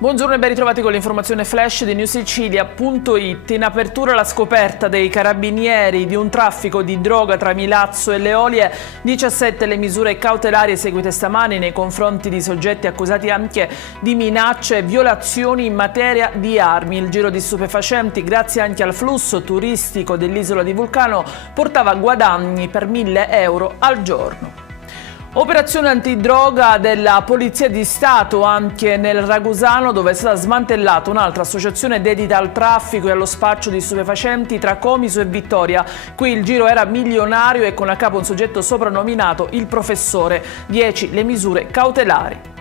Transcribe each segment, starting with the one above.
Buongiorno e ben ritrovati con l'informazione flash di newsicilia.it. In apertura la scoperta dei carabinieri di un traffico di droga tra Milazzo e Le Olie, 17 le misure cautelari eseguite stamani nei confronti di soggetti accusati anche di minacce e violazioni in materia di armi. Il giro di stupefacenti, grazie anche al flusso turistico dell'isola di Vulcano, portava guadagni per 1.000 euro al giorno. Operazione antidroga della Polizia di Stato anche nel Ragusano, dove è stata smantellata un'altra associazione dedita al traffico e allo spaccio di stupefacenti tra Comiso e Vittoria. Qui il giro era milionario e con a capo un soggetto soprannominato il Professore. 10 le misure cautelari.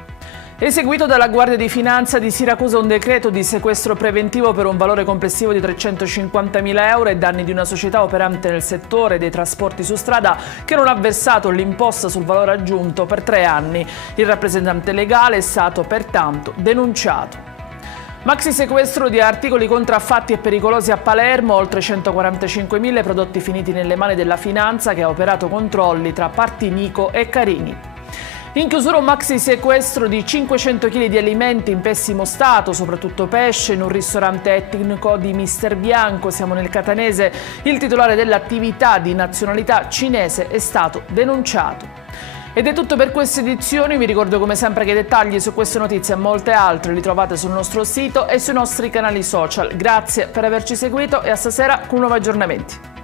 Eseguito dalla Guardia di Finanza di Siracusa un decreto di sequestro preventivo per un valore complessivo di 350.000 euro ai danni di una società operante nel settore dei trasporti su strada che non ha versato l'imposta sul valore aggiunto per 3 anni. Il rappresentante legale è stato pertanto denunciato. Maxi sequestro di articoli contraffatti e pericolosi a Palermo, oltre 145.000 prodotti finiti nelle mani della Finanza che ha operato controlli tra Partinico e Carini. In chiusura un maxi sequestro di 500 kg di alimenti in pessimo stato, soprattutto pesce, in un ristorante etnico di Mister Bianco, siamo nel Catanese. Il titolare dell'attività di nazionalità cinese è stato denunciato. Ed è tutto per queste edizioni, vi ricordo come sempre che i dettagli su queste notizie e molte altre li trovate sul nostro sito e sui nostri canali social. Grazie per averci seguito e a stasera con nuovi aggiornamenti.